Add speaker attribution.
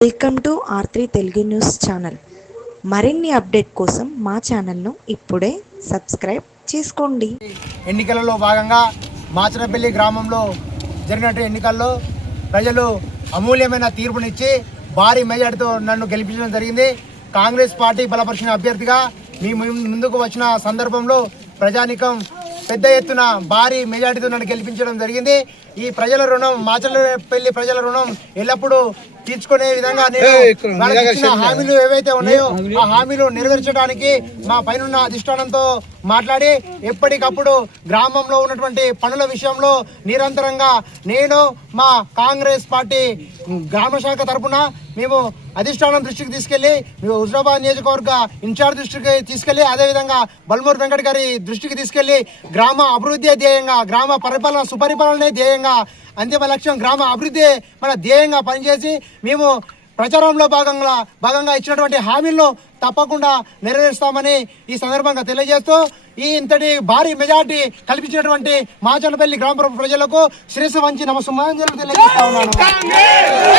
Speaker 1: Welcome to R three Telugu news channel. మరిన్ని update కోసం మా ఛానల్ను ఇప్పుడే సబ్స్క్రైబ్ చేసుకోండి.
Speaker 2: ఎన్నికలలో భాగంగా మాచనపల్లి గ్రామంలో జరిగినట్టు ఎన్నికల్లో ప్రజలు అమూల్యమైన తీర్పునిచ్చి భారీ మెజార్టీతో నన్ను గెలిపించడం జరిగింది. కాంగ్రెస్ పార్టీ బలపరిచిన అభ్యర్థిగా మీ ముందుకు వచ్చిన సందర్భంలో ప్రజానికం పెద్ద ఎత్తున భారీ మెజార్టీతో నన్ను గెలిపించడం జరిగింది. ఈ ప్రజల రుణం మాచలపల్లి ప్రజల రుణం ఎల్లప్పుడూ తీర్చుకునే విధంగా నేను హామీలు ఏవైతే ఉన్నాయో ఆ హామీలు నెరవేర్చడానికి మా పైన అధిష్టానంతో మాట్లాడి ఎప్పటికప్పుడు గ్రామంలో ఉన్నటువంటి పనుల విషయంలో నిరంతరంగా నేను మా కాంగ్రెస్ పార్టీ గ్రామ శాఖ తరఫున మేము అధిష్టానం దృష్టికి తీసుకెళ్ళి మేము హుజరాబాద్ నియోజకవర్గ ఇన్ఛార్జ్ దృష్టికి తీసుకెళ్ళి అదేవిధంగా బల్మూరు వెంకట్ గారి దృష్టికి తీసుకెళ్ళి గ్రామ అభివృద్ధి ధ్యేయంగా గ్రామ పరిపాలన సుపరిపాలనే ధ్యేయంగా అంతిమ లక్ష్యం గ్రామ అభివృద్ధి మన ధ్యేయంగా పనిచేసి మేము ప్రచారంలో భాగంగా భాగంగా ఇచ్చినటువంటి హామీలను తప్పకుండా నెరవేరుస్తామని ఈ సందర్భంగా తెలియజేస్తూ ఈ ఇంతటి భారీ మెజార్టీ కల్పించినటువంటి మాచనపల్లి గ్రామ ప్రజలకు శిరస్సు వంచి నమస్సుమాంజలు తెలియజేస్తా ఉన్నాను.